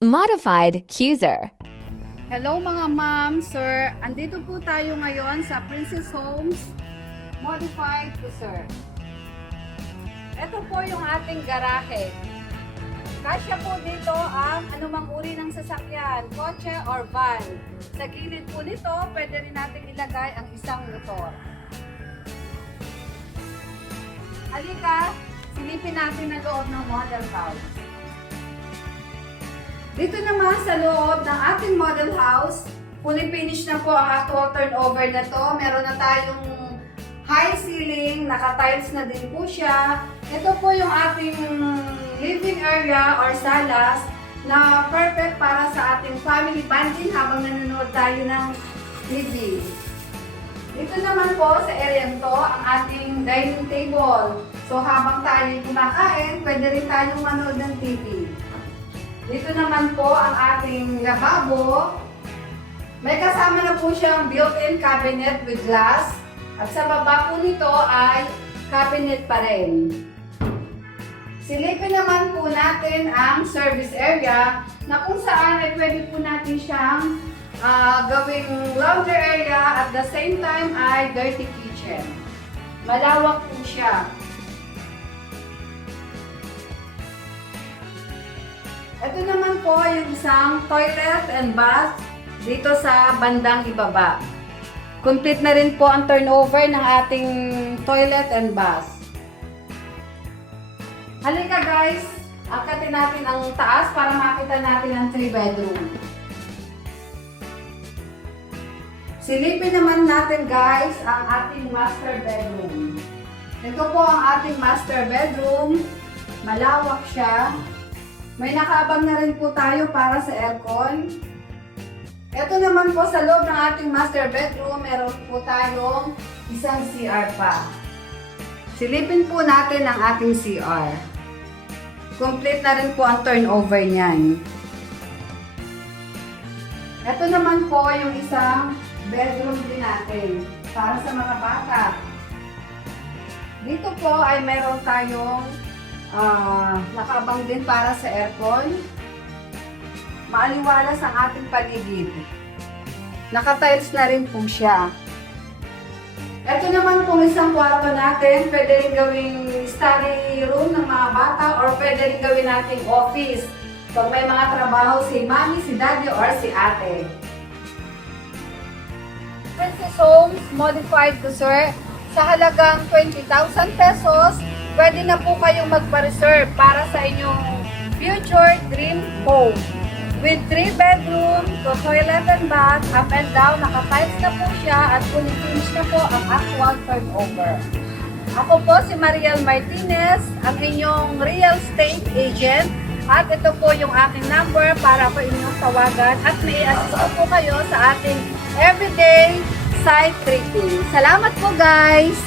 Modified Cuser. Hello mga ma'am, sir. Andito po tayo ngayon sa Princess Homes Modified to Sir. Ito po yung ating garahe. Kasya po dito ang anumang uri ng sasakyan, kotse or van. Sa gilid po nito, pwede rin natin ilagay ang isang motor. Halika, silipin natin ang loob ng model house. Dito naman sa loob ng ating model house, fully finished na po ang actual turnover na to. Meron na tayong high ceiling, naka-tiles na din po siya. Ito po yung ating living area or salas na perfect para sa ating family bonding habang nanonood tayo ng TV. Dito naman po sa area to ang ating dining table. So habang tayo kumakain, pwede rin tayong manood ng TV. Dito naman po ang ating lababo. May kasama na po siyang built-in cabinet with glass. At sa baba po nito ay cabinet pa rin. Silipin naman po natin ang service area na kung saan ay pwede po natin siyang gawing laundry area at the same time ay dirty kitchen. Malawak po siya. Ito naman po yung isang toilet and bath dito sa bandang ibaba. Complete na rin po ang turnover ng ating toilet and bath. Halika guys, akatin natin ang taas para makita natin ang 3 bedroom. Silipin naman natin guys ang ating master bedroom. Ito po ang ating master bedroom. Malawak siya. May nakaabang na rin po tayo para sa aircon. Ito naman po sa loob ng ating master bedroom, meron po tayong isang CR pa. Silipin po natin ang ating CR. Complete na rin po ang turnover niyan. Ito naman po yung isang bedroom din natin para sa mga bata. Dito po ay meron tayong nakaabang din para sa aircon. Maaliwalas ang ating paligid. Naka-tiles na rin po siya. Ito naman pong isang kwarto natin, pwede rin gawing study room ng mga bata or pwede rin gawin nating office. Pag may mga trabaho si mami, si daddy, or si ate. Princess Homes Modified to Sir, sa halagang 20,000 pesos, pwede na po kayong magpa-reserve para sa inyong future dream home. With 3 bedroom, to toilet and bath, up and down, naka-tiles na po siya at fully finished na po ang actual turnover. Ako po si Mariel Martinez, ang inyong real estate agent. At ito po yung aking number para po inyong tawagan at may assist po kayo sa ating everyday site tripping. Salamat po guys!